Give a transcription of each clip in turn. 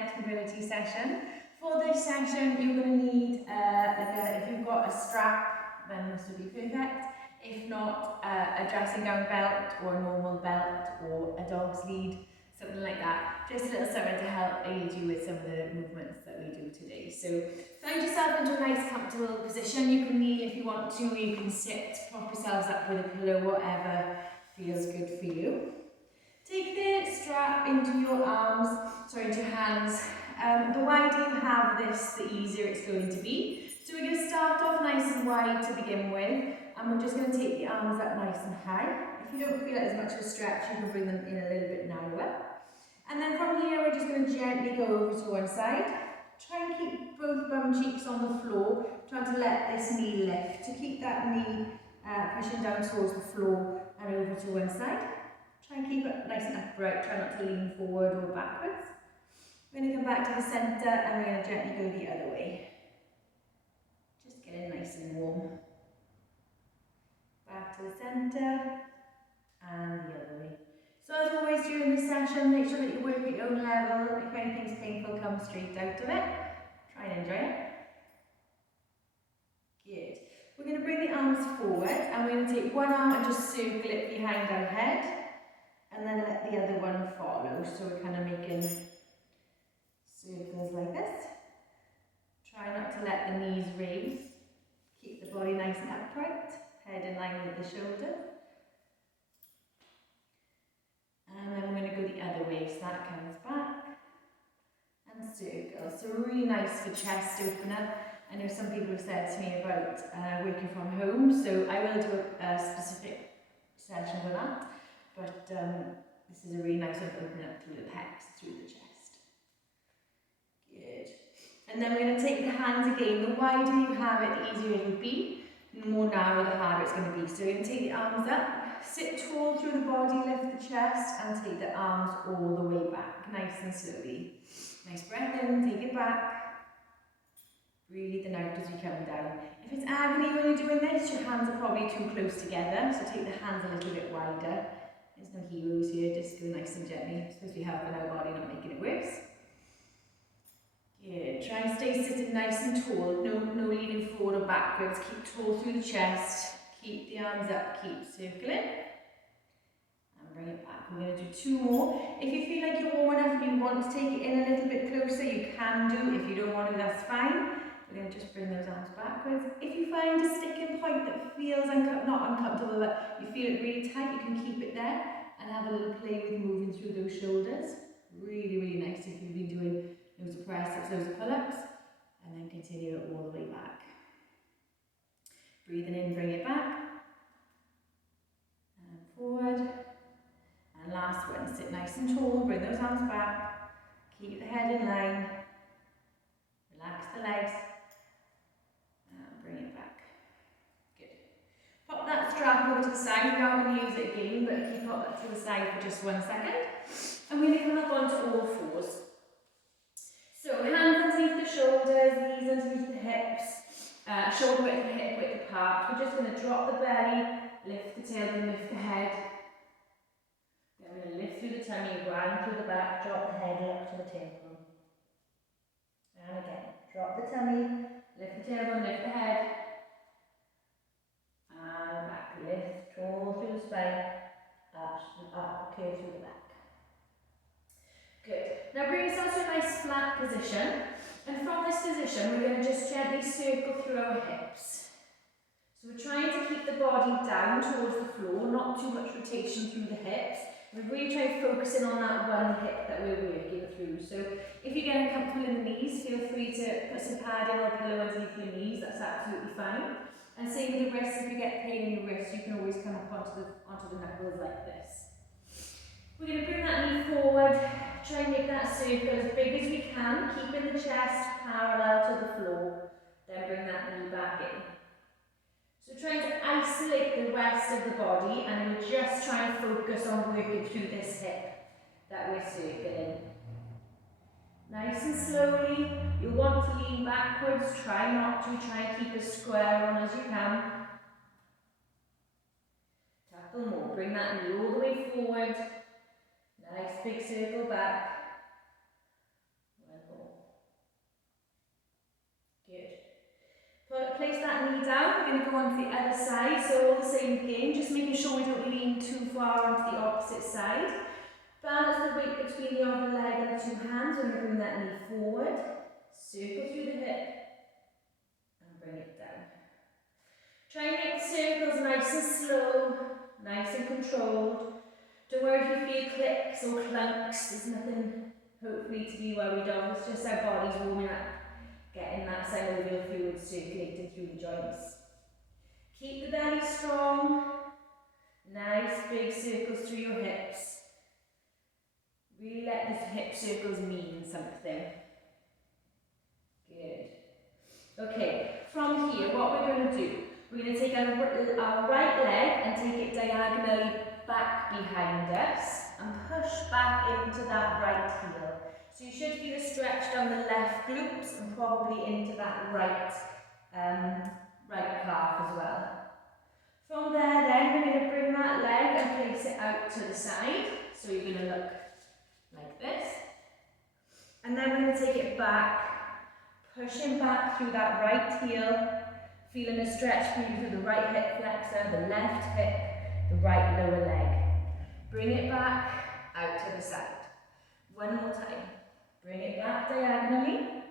next mobility session. For this session, you're going to need, if you've got a strap, then this would be perfect. If not, a dressing gown belt or a normal belt or a dog's lead, something like that. Just a little something to help aid you with some of the movements that we do today. So find yourself into a nice comfortable position. You can kneel if you want to, you can sit, prop yourselves up with a pillow, whatever feels good for you. Take the strap into your into your hands. The wider you have this, the easier it's going to be. So we're going to start off nice and wide to begin with, and we're just going to take the arms up nice and high. If you don't feel like there's much of a stretch, you can bring them in a little bit narrower. And then from here, we're just going to gently go over to one side. Try and keep both bum cheeks on the floor, trying to let this knee lift, to keep that knee pushing down towards the floor and over to one side. Try and keep it nice and upright, try not to lean forward or backwards. We're going to come back to the centre and we're going to gently go the other way. Just getting nice and warm. Back to the centre and the other way. So as always during this session, make sure that you work at your own level. If anything's painful, come straight out of it. Try and enjoy it. Good. We're going to bring the arms forward and we're going to take one arm and just circle it behind our head. And then let the other one follow. So we're kind of making circles like this. Try not to let the knees raise. Keep the body nice and upright. Head in line with the shoulders. And then we're going to go the other way. So that comes back. And circle. So really nice for chest opener. I know some people have said to me about working from home. So I will do a specific session for that. But this is a really nice one to open up through the pecs, through the chest. Good. And then we're going to take the hands again. The wider you have it, the easier it will be. The more narrow, the harder it's going to be. So you're going to take the arms up, sit tall through the body, lift the chest, and take the arms all the way back, nice and slowly. Nice breath in, take it back. Breathe and out as you come down. If it's agony when you're doing this, your hands are probably too close together, so take the hands a little bit wider. There's no heroes here, just go nice and gently. It's supposed to be helping our body, not making it worse. Good. Try and stay sitting nice and tall. No leaning forward or backwards. Keep tall through the chest. Keep the arms up. Keep circling. And bring it back. We're going to do two more. If you feel like you're warm enough and you want to take it in a little bit closer, you can do. If you don't want to, that's fine. We're going to just bring those arms backwards. If you find a sticking point that feels not uncomfortable, but you feel it really tight, you can keep it there and have a little play with moving through those shoulders. Really, really nice if you've been doing loads of press-ups, loads of pull-ups, and then continue it all the way back. Breathing in, bring it back, and forward. And last one, sit nice and tall, bring those arms back, keep the head in line, relax the legs. Bring it back. Good. Pop that strap over to the side. We are going to use it again, but if you pop that to the side for just 1 second. And we're going to come up onto all fours. So hands underneath the shoulders, knees underneath the hips, shoulder width and hip width apart. We're just going to drop the belly, lift the tail and lift the head. Then we're going to lift through the tummy, grind through the back, drop the head up to the tailbone. And again, drop the tummy. Lift the tailbone, lift the head, and back, lift, tall through the spine, up, curve through the back. Good. Now bring yourself to a nice flat position, and from this position we're going to just gently circle through our hips. So we're trying to keep the body down towards the floor, not too much rotation through the hips. We're really trying to focus in on that one hip that we're working through. So if you're getting comfortable in the knees, feel free to put some padding or a pillow underneath your knees, that's absolutely fine. And same with the wrists, if you get pain in your wrists, you can always come up onto the knuckles like this. We're going to bring that knee forward, try and make that circle as big as we can, keeping the chest parallel to the floor. Then bring that knee back in. So trying to isolate the rest of the body, and we're just trying to focus on working through this hip that we're circling. Nice and slowly, you want to lean backwards, try not to, try and keep as square on as you can. Couple more, bring that knee all the way forward. Nice big circle back. down, we're going to go on to the other side, so all the same again, just making sure we don't lean too far onto the opposite side. Balance the weight between the other leg and the two hands. We're going to bring that knee forward, circle through the hip, and bring it down. Try and make the circles nice and slow, nice and controlled. Don't worry if you feel clicks or clunks, there's nothing hopefully to be worried of, it's just our body's warming up, getting that synovial fluid circulating through the joints. Keep the belly strong, nice big circles through your hips. Really let the hip circles mean something. Good. Okay, from here what we're going to do, we're going to take our right leg and take it diagonally back behind us and push back into that right heel. So you should feel a stretch down the left glutes and probably into that right calf as well. From there then, we're going to bring that leg and place it out to the side. So you're going to look like this. And then we're going to take it back, pushing back through that right heel, feeling a stretch through the right hip flexor, the left hip, the right lower leg. Bring it back out to the side. One more time. Bring it back diagonally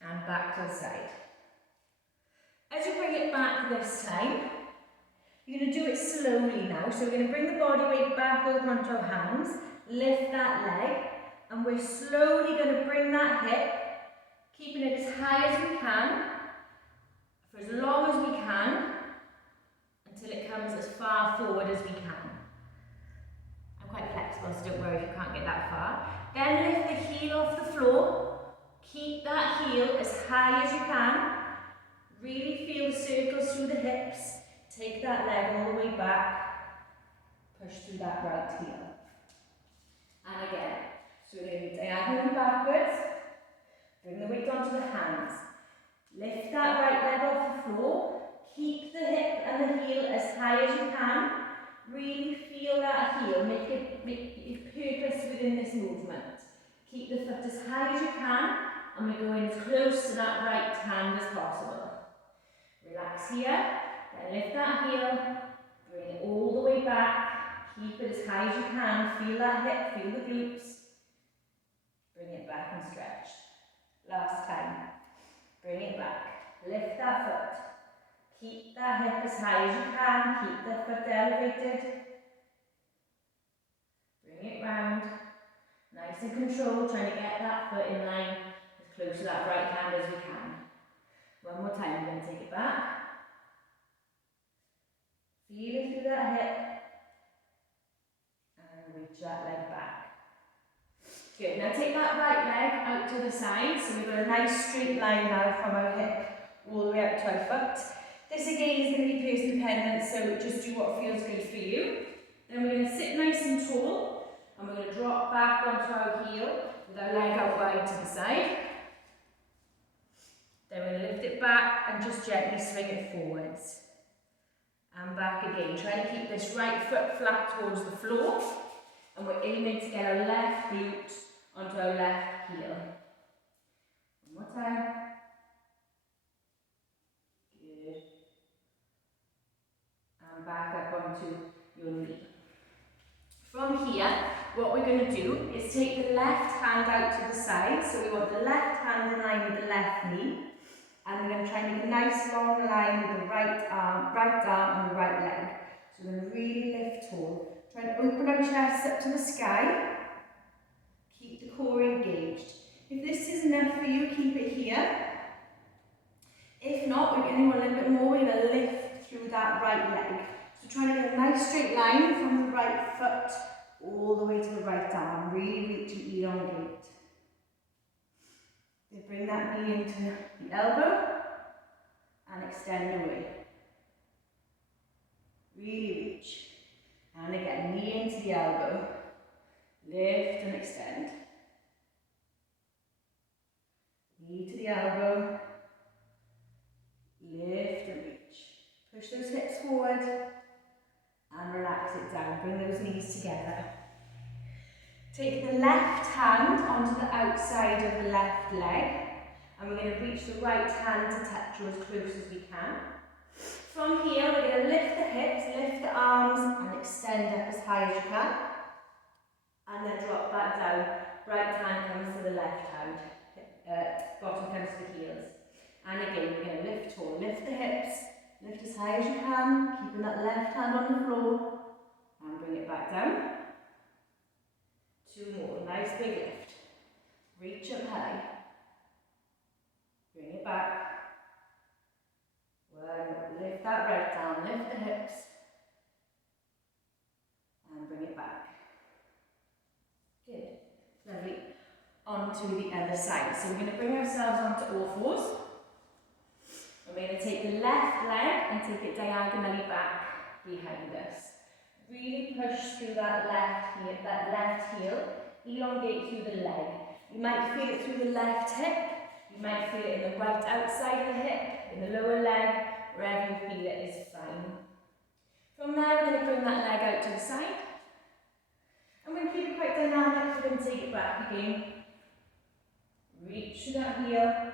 and back to the side. As you bring it back this time, you're going to do it slowly now. So we're going to bring the body weight back over onto our hands, lift that leg, and we're slowly going to bring that hip, keeping it as high as we can, for as long as we can, until it comes as far forward as we can. I'm quite flexible, so don't worry if you can't get that far. Then lift the heel off the floor, keep that heel as high as you can, really feel the circles through the hips, take that leg all the way back, push through that right heel. And again, so we're going to diagonally backwards, bring the weight onto the hands, lift that right leg off the floor, keep the hip and the heel as high as you can, really feel that heel, make it purpose within this movement. Keep the foot as high as you can, and we're going as close to that right hand as possible. Relax here, then lift that heel, bring it all the way back, keep it as high as you can, feel that hip, feel the glutes, bring it back and stretch. Last time, bring it back, lift that foot, keep that hip as high as you can, keep the foot elevated, bring it round, nice and controlled, trying to get that foot in line as close to that right hand as we can. One more time, we're going to take it back. Feel it through that hip. And reach that leg back. Good, now take that right leg out to the side. So we've got a nice straight line now from our hip all the way up to our foot. This again is going to be person dependent, so just do what feels good for you. Then we're going to sit nice and tall. And we're going to drop back onto our heel with our leg out wide to the side. Then we're going to lift it back and just gently swing it forwards. And back again. Try to keep this right foot flat towards the floor. And we're aiming to get our left glute onto our left heel. One more time. Good. And back up onto your knee. From here, what we're going to do is take the left hand out to the side. So we want the left hand in line with the left knee. And we're going to try and make a nice long line with the right arm and the right leg. So we're going to really lift tall. Try and open our chest up to the sky. Keep the core engaged. If this is enough for you, keep it here. If not, we're going to go a little bit more. We're going to lift through that right leg. So try to get a nice straight line from the right foot all the way to the right arm. Really reach and elongate. Then bring that knee into the elbow and extend away. Really reach. And again, knee into the elbow. Lift and extend. Knee to the elbow. Lift and reach. Push those hips forward and relax it down. Bring those knees together. Take the left hand onto the outside of the left leg And we're going to reach the right hand to touch you as close as we can. From here, we're going to lift the hips, lift the arms, and extend up as high as you can. And then drop back down. Right hand comes to the left hand. Bottom comes to the heels. And again, we're going to lift tall. Lift the hips, lift as high as you can, keeping that left hand on the floor. And bring it back down. 2 more. Nice big lift. Reach up high. Bring it back. 1 more. Lift that right arm. Lift the hips. And bring it back. Good. Lovely. Onto the other side. So we're going to bring ourselves onto all fours. We're going to take the left leg and take it diagonally back behind us. Really push through that left heel. Elongate through the leg. You might feel it through the left hip. You might feel it in the right outside of the hip, in the lower leg, wherever you feel it is fine. From there, we're going to bring that leg out to the side. And we're going to keep it quite dynamic. We're going to take it back again. Reach through that heel.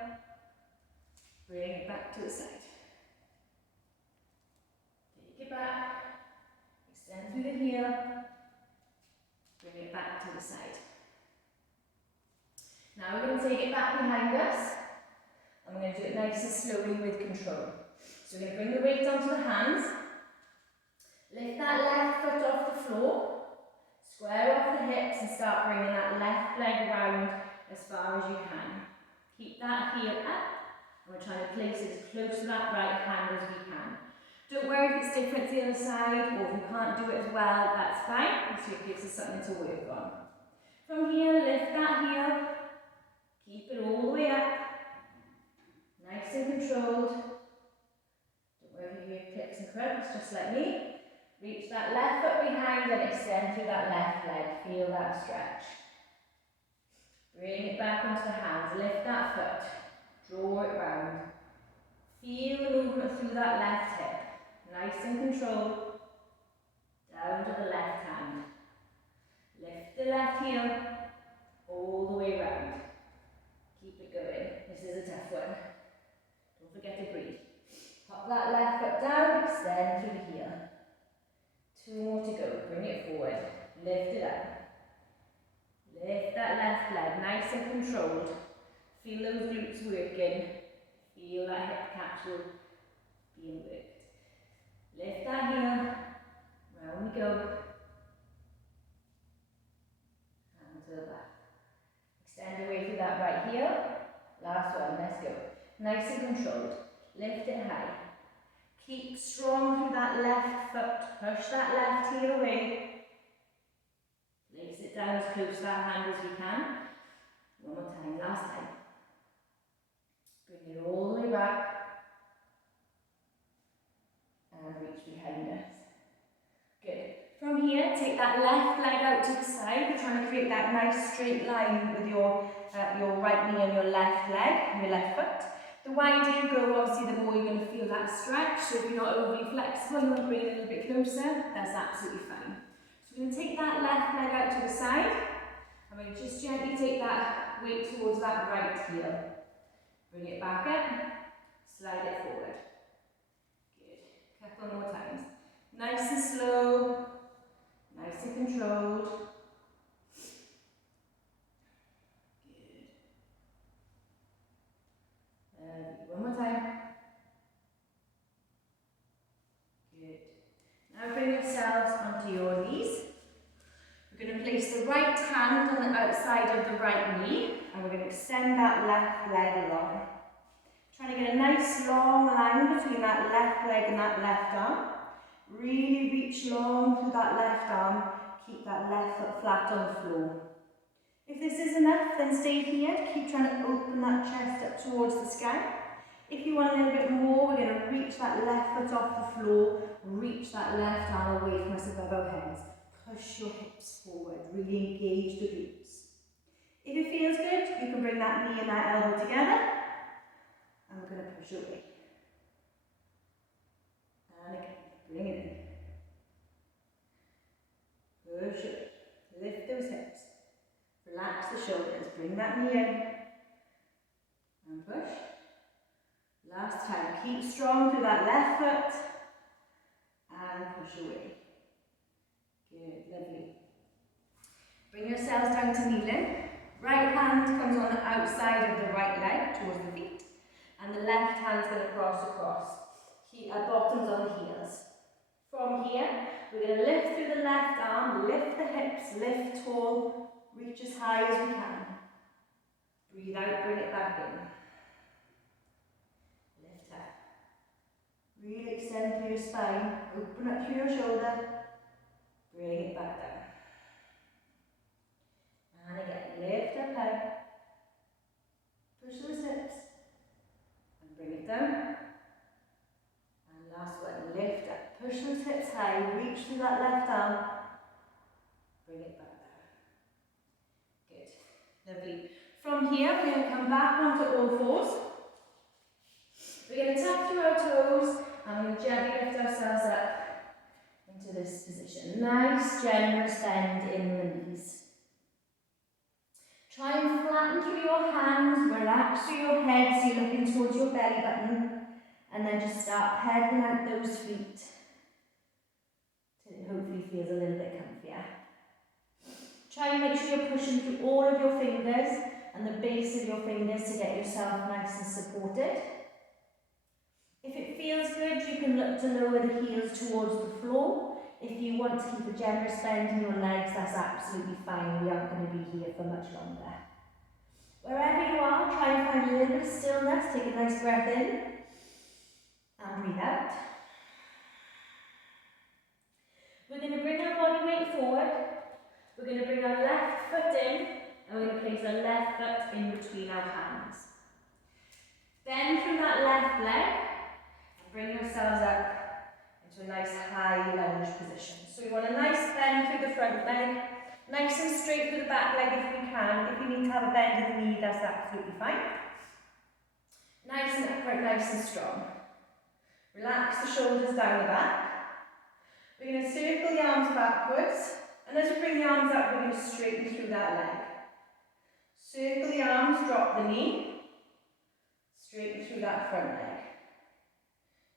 Bring it back to the side. Take it back. Extend through the heel. Bring it back to the side. Now we're going to take it back behind us. And we're going to do it nice and slowly with control. So we're going to bring the weight onto the hands. Lift that left foot off the floor. Square off the hips and start bringing that left leg round as far as you can. Keep that heel up. And we're trying to place it as close to that right hand as we can. Don't worry if it's different to the other side, or if you can't do it as well, that's fine. So it gives us something to work on. From here, lift that heel. Keep it all the way up. Nice and controlled. Don't worry if you hear clicks and crunks, just like me. Reach that left foot behind and extend through that left leg. Feel that stretch. Bring it back onto the hands. Lift that foot. Draw it round. Feel the movement through that left hip. Nice and controlled. Down to the left hand. Lift the left heel all the way round. Keep it going. This is a tough one. Don't forget to breathe. Pop that left foot down, extend through the heel. 2 more to go. Bring it forward. Lift it up. Lift that left leg, nice and controlled. Feel those glutes working. Feel that hip capsule being worked. Lift that heel. Round we go. And to the back. Extend away through that right heel. Last one, let's go. Nice and controlled. Lift it high. Keep strong through that left foot. Push that left heel away. Place it down as close to that hand as we can. 1 more time, last time. Bring it all the way back. And reach behind us. Good. From here, take that left leg out to the side. We're trying to create that nice straight line with your right knee and your left leg, and your left foot. The wider you go, obviously, the more you're going to feel that stretch. So if you're not overly flexible, you want to bring it a little bit closer, that's absolutely fine. So we're going to take that left leg out to the side, and we're going to just gently take that weight towards that right heel. Bring it back up, slide it forward. Good. Couple more times. Nice and slow, nice and controlled. Good. 1 more time. Good. Now bring yourselves onto your knees. We're going to place the right hand on the outside of the right knee, and we're going to extend that left leg along. Trying to get a nice long line between that left leg and that left arm. Really reach long through that left arm. Keep that left foot flat on the floor. If this is enough, then stay here. Keep trying to open that chest up towards the sky. If you want a little bit more, we're going to reach that left foot off the floor. Reach that left arm away from us above our heads. Push your hips forward. Really engage the glutes. If it feels good, you can bring that knee and that elbow together. And we're going to push away. And again, bring it in. Push it. Lift those hips. Relax the shoulders. Bring that knee in. And and push. Last time, keep strong through that left foot and push away. Good, lovely. Bring yourselves down to kneeling. Right hand comes on the outside of the right leg towards the feet, and the left hand's going to cross across. Bottoms on the heels. From here, we're going to lift through the left arm, lift the hips, lift tall, reach as high as we can. Breathe out, bring it back in. Lift up. Really extend through your spine, open up through your shoulder, bring it back down. And again, lift up high, push those hips, and bring it down. And last one, lift up, push those hips high, reach through that left arm, bring it back down. Good, lovely. From here, we're going to come back onto all fours. We're going to tap through our toes, and we're going to gently lift ourselves up into this position. Nice, generous bend in the knees. Try and flatten through your hands, relax through your head so you're looking towards your belly button, and then just start pedaling out those feet till it hopefully feels a little bit comfier. Try and make sure you're pushing through all of your fingers and the base of your fingers to get yourself nice and supported. If it feels good, you can look to lower the heels towards the floor. If you want to keep a generous bend in your legs, that's absolutely fine. We aren't going to be here for much longer. Wherever you are, try and find a little bit of stillness. Take a nice breath in and breathe out. We're going to bring our body weight forward. We're going to bring our left foot in, and we're going to place our left foot in between our hands. Bend from that left leg and bring yourselves up into a nice high lunge position. So we want a nice bend through the front leg, nice and straight through the back leg if we can. If you need to have a bend in the knee, that's absolutely fine. Nice and upright, nice and strong. Relax the shoulders down the back. We're going to circle the arms backwards, and as we bring the arms up, we're going to straighten through that leg. Circle the arms, drop the knee, straighten through that front leg.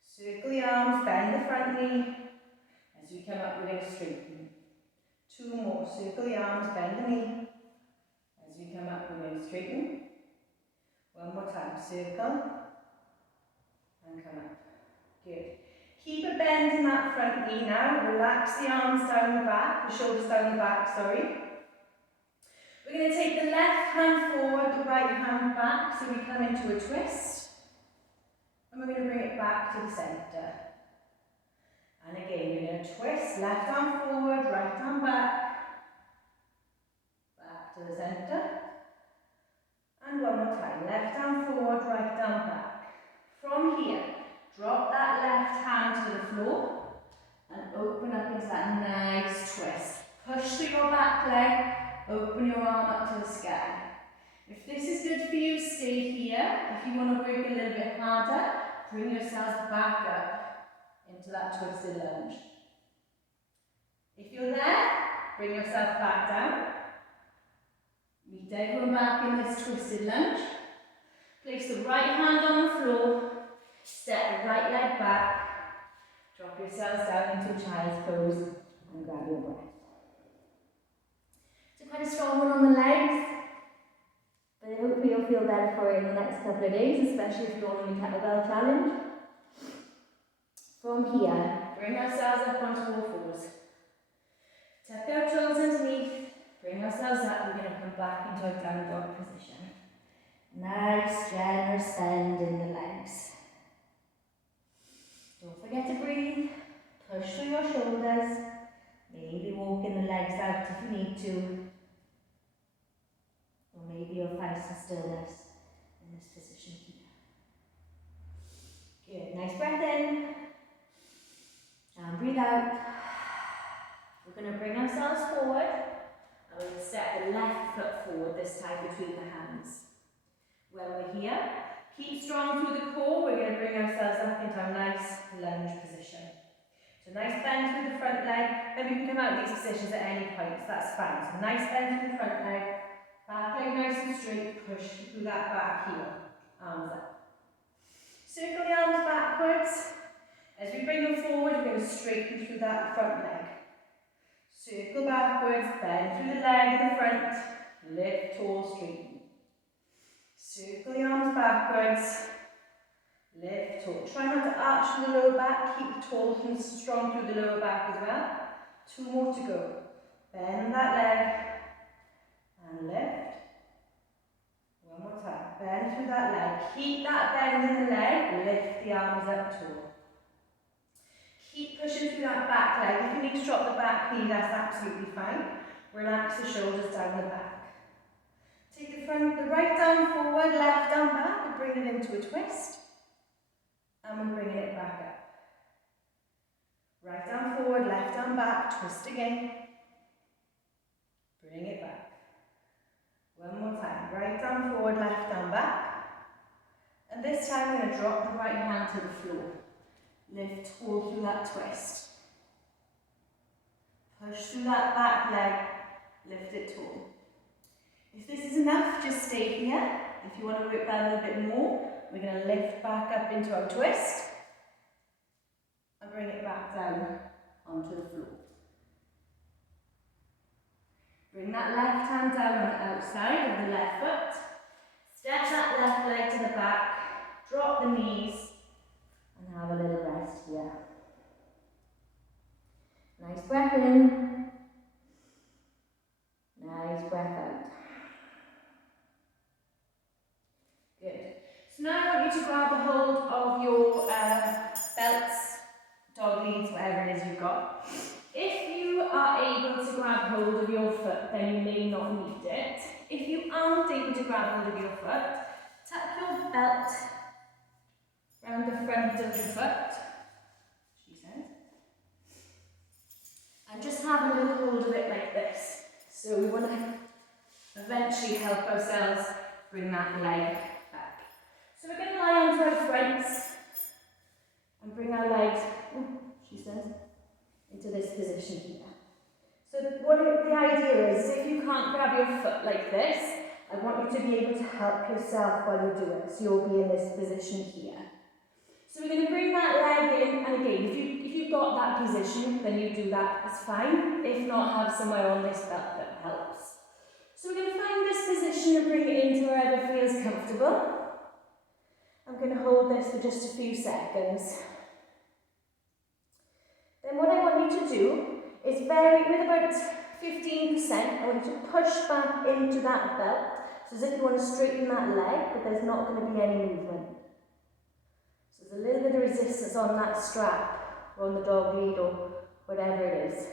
Circle the arms, bend the front knee. As we come up, we're going to straighten. Two more. Circle the arms, bend the knee. As we come up, we're going to straighten. One more time. Circle and come up. Good. Keep a bend in that front knee now. Relax the arms down the back, the shoulders down the back, sorry. We're going to take the left hand forward, the right hand back, so we come into a twist. And we're going to bring it back to the centre. And again, we're going to twist, left arm forward, right arm back. Back to the centre. And one more time, left arm forward, right arm back. From here, drop that left hand to the floor and open up into that nice twist. Push through your back leg, open your arm up to the sky. If this is good for you, stay here. If you want to work a little bit harder, bring yourselves back up into that twisted lunge. If you're there, bring yourself back down. Meet everyone back in this twisted lunge. Place the right hand on the floor. Step the right leg back, drop yourselves down into a child's pose and grab your breath. It's quite a strong one on the legs, but hopefully you'll feel better for it in the next couple of days, especially if you're on the kettlebell challenge. From here, bring ourselves up onto all fours. Tuck our toes underneath, bring ourselves up, we're going to come back into a down dog position. Nice, generous bend in the legs. Don't forget to breathe, push through your shoulders, maybe walking the legs out if you need to, or maybe you'll find some stillness in this position here. Good, nice breath in, and breathe out. We're going to bring ourselves forward, and we're going to step the left foot forward this time between the hands. When we're here, keep strong through the core. We're going to bring ourselves up into a nice lunge position. So nice bend through the front leg. Then we can come out of these positions at any point, so that's fine. So nice bend through the front leg. Back leg nice and straight. Push through that back heel. arms up. Circle the arms backwards. As we bring them forward, we're going to straighten through that front leg. Circle backwards, bend through the leg in the front, lift, tall, straighten. Circle the arms backwards, lift, tall. Try not to arch through the lower back, keep tall and strong through the lower back as well. 2 more to go. Bend that leg and lift. 1 more time. Bend through that leg. Keep that bend in the leg, lift the arms up tall. Keep pushing through that back leg. If you need to drop the back knee, that's absolutely fine. Relax the shoulders down the back. Take the right arm forward, left arm back, and bring it into a twist. And we're bringing it back up. Right arm forward, left arm back, twist again. Bring it back. 1 more time. Right arm forward, left arm back. And this time we're going to drop the right hand to the floor. Lift tall through that twist. Push through that back leg, lift it tall. If this is enough, just stay here. If you want to work that a little bit more, we're going to lift back up into our twist and bring it back down onto the floor. Bring that left hand down on the outside of the left foot. Step that left leg to the back, drop the knees, and have a little rest here. Nice breath in. Nice breath out. Good. So now I want you to grab a hold of your belts, dog leads, whatever it is you've got. If you are able to grab hold of your foot, then you may not need it. If you aren't able to grab hold of your foot, tuck your belt around the front of your foot, she says, and just have a little hold of it like this. So we want to eventually help ourselves bring that leg back. So we're going to lie onto our fronts and bring our legs, she says, into this position here. So the idea is, if you can't grab your foot like this, I want you to be able to help yourself while you do it. So you'll be in this position here. So we're going to bring that leg in, and again, if you've got that position, then you do that, it's fine. If not, have somewhere on this belt that helps. So we're going to find this position and bring it into wherever feels comfortable. I'm going to hold this for just a few seconds. Then what I want you to do is vary with about 15%. I want you to push back into that belt, so as if you want to straighten that leg, but there's not going to be any movement. So there's a little bit of resistance on that strap, or on the dog lead, or whatever it is.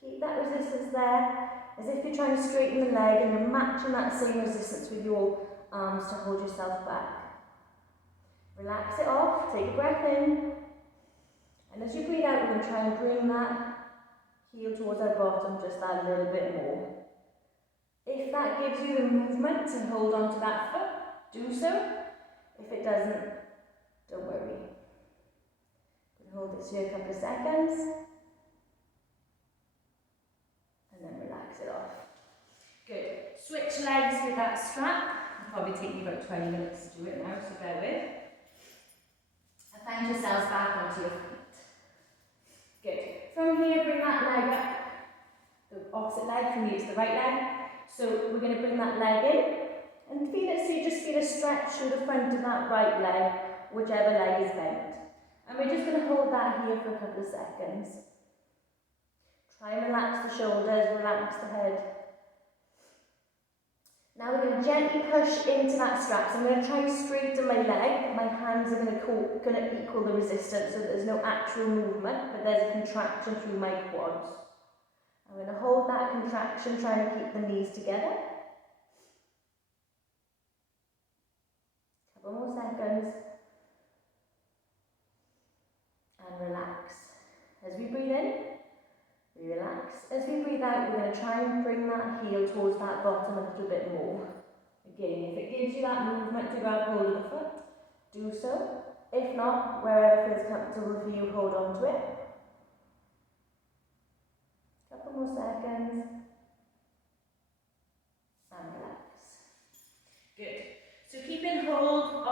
Keep that resistance there, as if you're trying to straighten the leg, and you're matching that same resistance with your arms to hold yourself back. Relax it off, take a breath in, and as you breathe out, we're going to try and bring that heel towards our bottom just that little bit more. If that gives you the movement to hold on to that foot, do so. If it doesn't, don't worry. Hold this here a couple of seconds, and then relax it off. Good. Switch legs with that strap. It'll probably take you about 20 minutes to do it now, so bear with. And find yourselves back onto your feet. Good. From here, bring that leg up. The opposite leg, from here it's the right leg. So we're going to bring that leg in and feel it, so you just feel a stretch through the front of that right leg, whichever leg is bent. And we're just going to hold that here for a couple of seconds. Try and relax the shoulders, relax the head. Now we're going to gently push into that strap. So I'm going to try and straighten my leg. My hands are going to equal the resistance, so that there's no actual movement, but there's a contraction through my quads. I'm going to hold that contraction, trying to keep the knees together. Couple more seconds. And relax. As we breathe in, we relax. As we breathe out, we're going to try and bring that heel towards that bottom a little bit more. Again, if it gives you that movement to grab hold of the foot, do so. If not, wherever feels comfortable for you, hold on to it. Couple more seconds. And relax. Good. So keeping hold of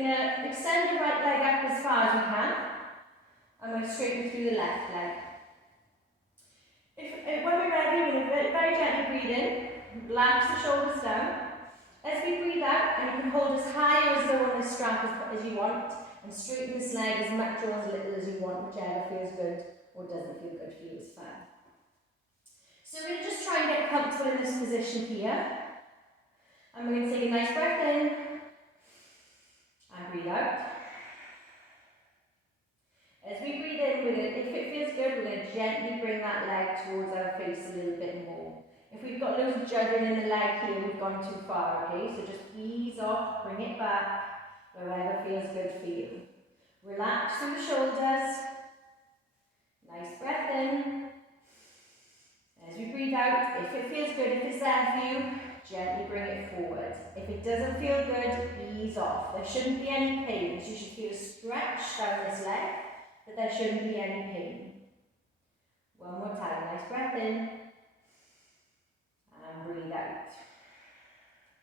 going to extend the right leg up as far as we can. And we're straighten through the left leg. When we're ready, we're going to very gently breathe in, relax the shoulders down. As we breathe out, and you can hold as high or as low on this strap as you want, and straighten this leg as much or as little as you want, whichever feels good or doesn't feel good for you is fine. So we're going to just try and get comfortable in this position here. And we're going to take a nice breath in, and breathe out. As we breathe in, if it feels good, we're going to gently bring that leg towards our face a little bit more. If we've got loads of juggling in the leg here, we've gone too far, okay? So just ease off, bring it back, wherever feels good for you. Relax through the shoulders. Nice breath in. As we breathe out, if it feels good, if it's there for you, gently bring it forward. If it doesn't feel good, ease off. There shouldn't be any pain, so you should feel a stretch down this leg, but there shouldn't be any pain. One more time, nice breath in, and breathe out.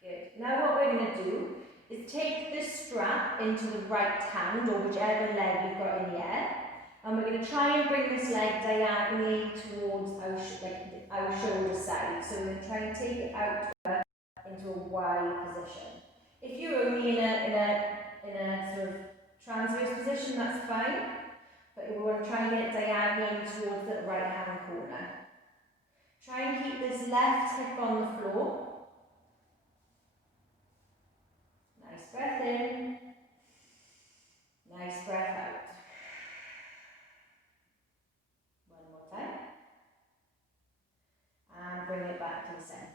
Good. Now what we're going to do is take this strap into the right hand, or whichever leg you've got in the air, and we're going to try and bring this leg diagonally towards our shoulder side. So we're going to try and take it out into a Y position. If you're only in a sort of transverse position, that's fine. But we want to try and get it diagonally towards the right hand corner. Try and keep this left hip on the floor. Nice breath in. Nice breath out. One more time. And bring it back to the centre.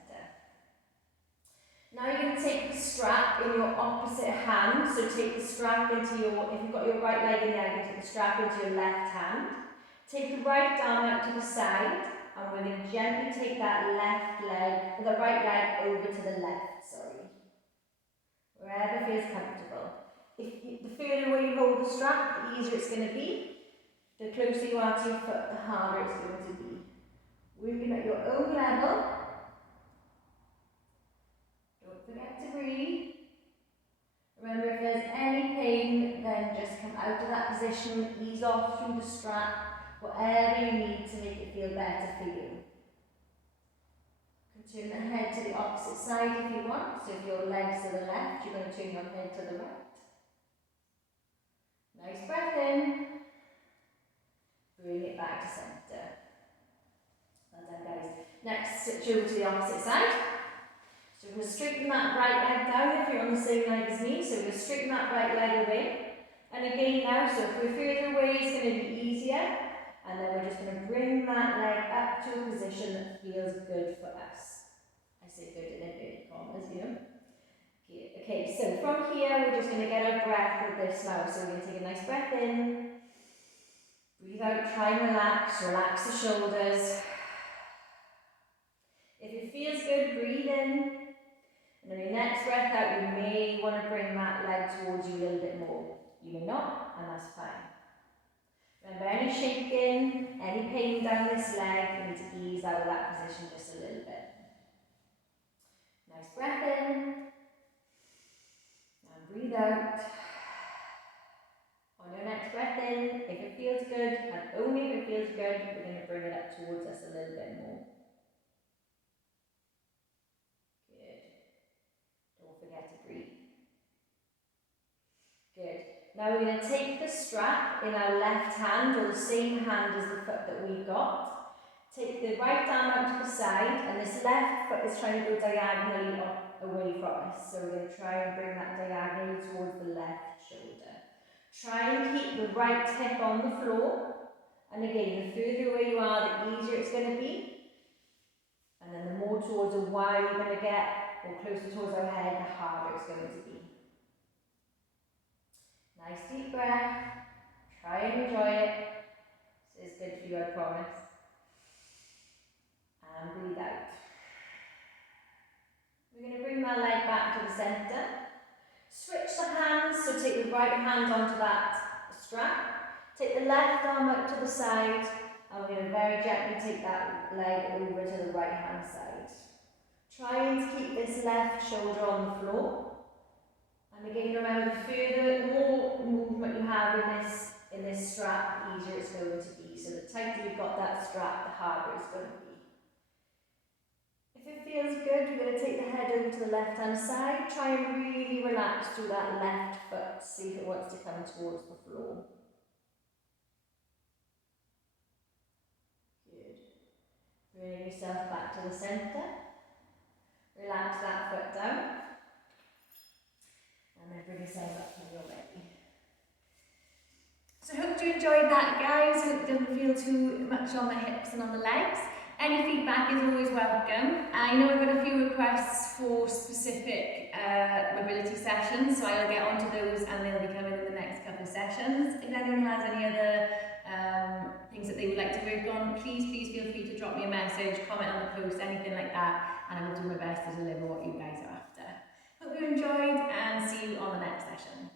Now you're going to take the strap in your opposite hand. So take the strap into if you've got your right leg in there, you can take the strap into your left hand. Take the right arm out to the side, and we're going to gently take that the right leg over to the left, wherever feels comfortable. The further away you hold the strap, the easier it's going to be. The closer you are to your foot, the harder it's going to be. Working at your own level. Don't forget to breathe. Remember, if there's any pain, then just come out of that position, ease off through the strap, whatever you need to make it feel better for you. You can turn the head to the opposite side if you want. So if your leg's to the left, you're going to turn your head to the right. Nice breath in. Bring it back to centre. Well done, guys. Next, switch over to the opposite side. So we're going to straighten that right leg down if you're on the same leg as me. So we're going to straighten that right leg away. And again now, so if we're further away, it's going to be easier. And then we're just going to bring that leg up to a position that feels good for us. I say good in inverted commas, you know. Okay, so from here, we're just going to get our breath with this now. So we're going to take a nice breath in. Breathe out, try and relax the shoulders. If it feels good, breathe in. And then your next breath out, you may want to bring that leg towards you a little bit more. You may not, and that's fine. Remember, any shaking, any pain down this leg, you need to ease out of that position just a little bit. Nice breath in. And breathe out. On your next breath in, if it feels good, and only if it feels good, we're going to bring it up towards us a little bit more. Don't forget to breathe. Good. Now we're going to take the strap in our left hand, or the same hand as the foot that we've got. Take the right arm out to the side, and this left foot is trying to go diagonally away from us. So we're going to try and bring that diagonally towards the left shoulder. Try and keep the right hip on the floor. And again, the further away you are, the easier it's going to be. And then the more towards a Y you're going to get, or closer towards our head, the harder it's going to be. Nice deep breath. Try and enjoy it. This is good for you, I promise. And breathe out. We're going to bring that leg back to the centre. Switch the hands, so take the right hand onto that strap. Take the left arm out to the side, and we're going to very gently take that leg over to the right hand side. Try and keep this left shoulder on the floor. And again, remember, the more movement you have in this strap, the easier it's going to be. So the tighter you've got that strap, the harder it's going to be. If it feels good, you're going to take the head over to the left-hand side. Try and really relax through that left foot. See if it wants to come towards the floor. Good. Bring yourself back to the centre. Relax that foot down. And then bring yourself up when you're ready. So I hope you enjoyed that, guys. Hope it doesn't feel too much on the hips and on the legs. Any feedback is always welcome. I know I've got a few requests for specific mobility sessions, so I'll get onto those and they'll be coming in the next couple of sessions. If anyone has any other things that they would like to work on, please feel free to drop me a message, comment on the post, anything like that, and I will do my best to deliver what you guys are after. Hope you enjoyed and see you on the next session.